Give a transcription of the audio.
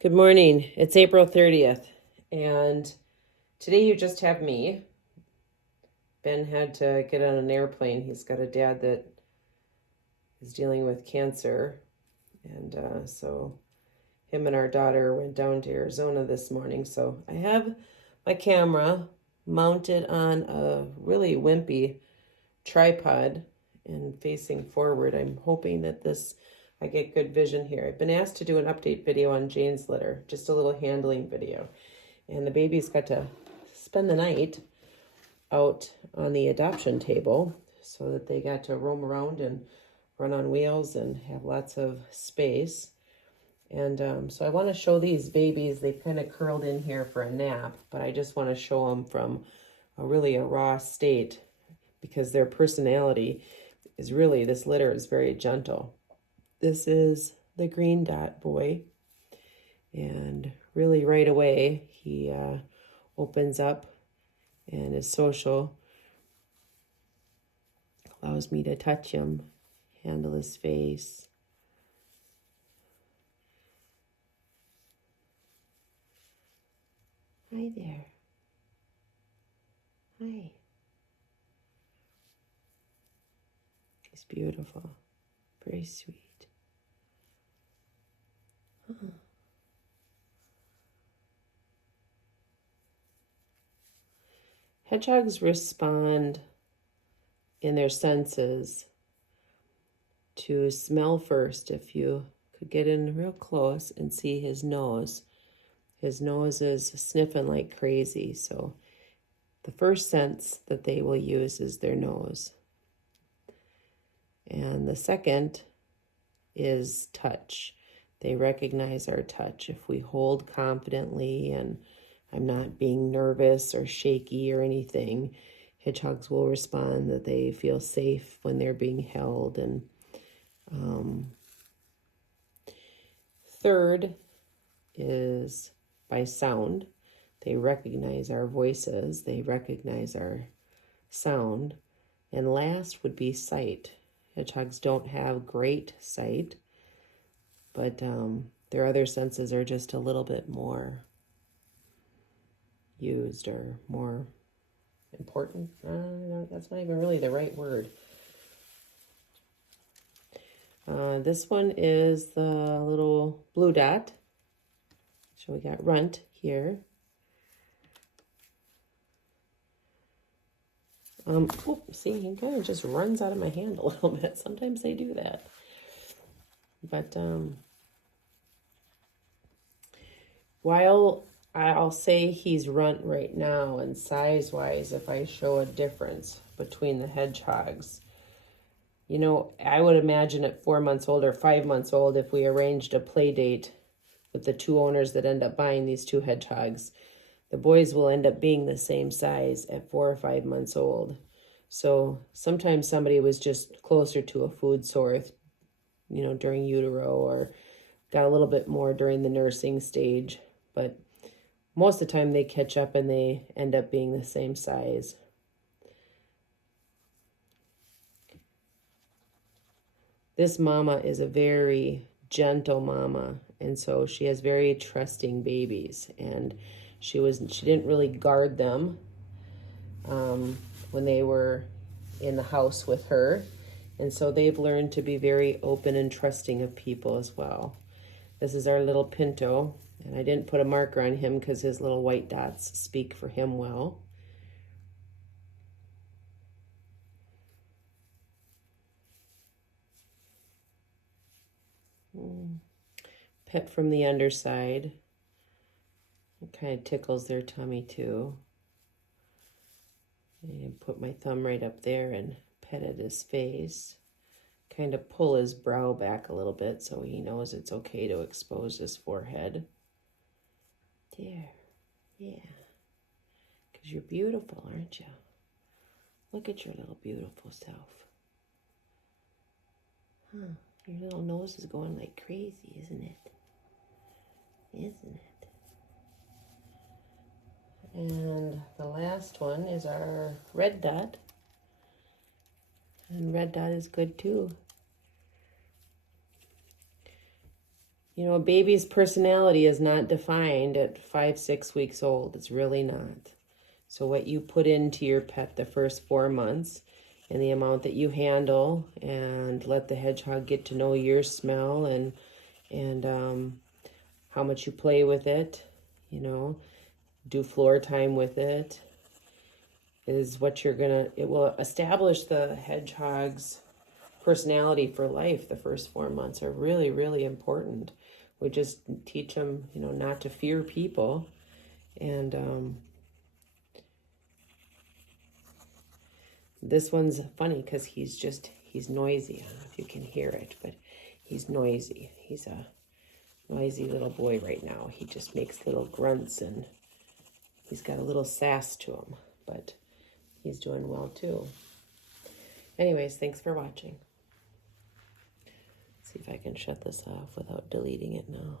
Good morning. It's April 30th, and today you just have me. Ben had to get on an airplane. He's got a dad that is dealing with cancer, and so him and our daughter went down to Arizona this morning. So I have my camera mounted on a really wimpy tripod and facing forward. I'm hoping that I get good vision here. I've been asked to do an update video on Jane's litter, just a little handling video. And the babies got to spend the night out on the adoption table so that they got to roam around and run on wheels and have lots of space. And so I want to show these babies. They kind of curled in here for a nap, but I just want to show them from a raw state because their personality is really, this litter is very gentle. This is the green dot boy, and really right away he opens up and is social, allows me to touch him, handle his face. Hi there. Hi. He's beautiful, very sweet. Hedgehogs respond in their senses to smell first. If you could get in real close and see his nose is sniffing like crazy. So the first sense that they will use is their nose. And the second is touch. They recognize our touch. If we hold confidently and I'm not being nervous or shaky or anything, hedgehogs will respond that they feel safe when they're being held. And third is by sound. They recognize our voices. They recognize our sound. And last would be sight. Hedgehogs don't have great sight, but their other senses are just a little bit more used or more important. That's not even really the right word. This one is the little blue dot. So we got runt here. See, he kind of just runs out of my hand a little bit. Sometimes they do that. But while I'll say he's runt right now, and size-wise, if I show a difference between the hedgehogs, you know, I would imagine at 4 months old or 5 months old, if we arranged a play date with the two owners that end up buying these two hedgehogs, the boys will end up being the same size at 4 or 5 months old. So sometimes somebody was just closer to a food source, you know, during utero, or got a little bit more during the nursing stage. But most of the time they catch up and they end up being the same size. This mama is a very gentle mama, and so she has very trusting babies, and she didn't really guard them when they were in the house with her, and so they've learned to be very open and trusting of people as well. This is our little Pinto, and I didn't put a marker on him because his little white dots speak for him well. Pet from the underside. It kind of tickles their tummy too. And put my thumb right up there and pet at his face. Kind of pull his brow back a little bit so he knows it's okay to expose his forehead. There. Yeah. Because you're beautiful, aren't you? Look at your little beautiful self. Huh. Your little nose is going like crazy, isn't it? Isn't it? And the last one is our red dot. And red dot is good too. You know, a baby's personality is not defined at 5, 6 weeks old. It's really not. So what you put into your pet the first 4 months and the amount that you handle and let the hedgehog get to know your smell and how much you play with it, you know, do floor time with it, is what it will establish the hedgehog's personality for life. The first 4 months are really, really important. We just teach them, you know, not to fear people. And this one's funny because he's noisy. I don't know if you can hear it, but he's noisy. He's a noisy little boy right now. He just makes little grunts and he's got a little sass to him, but he's doing well too. Anyways, thanks for watching. See if I can shut this off without deleting it now.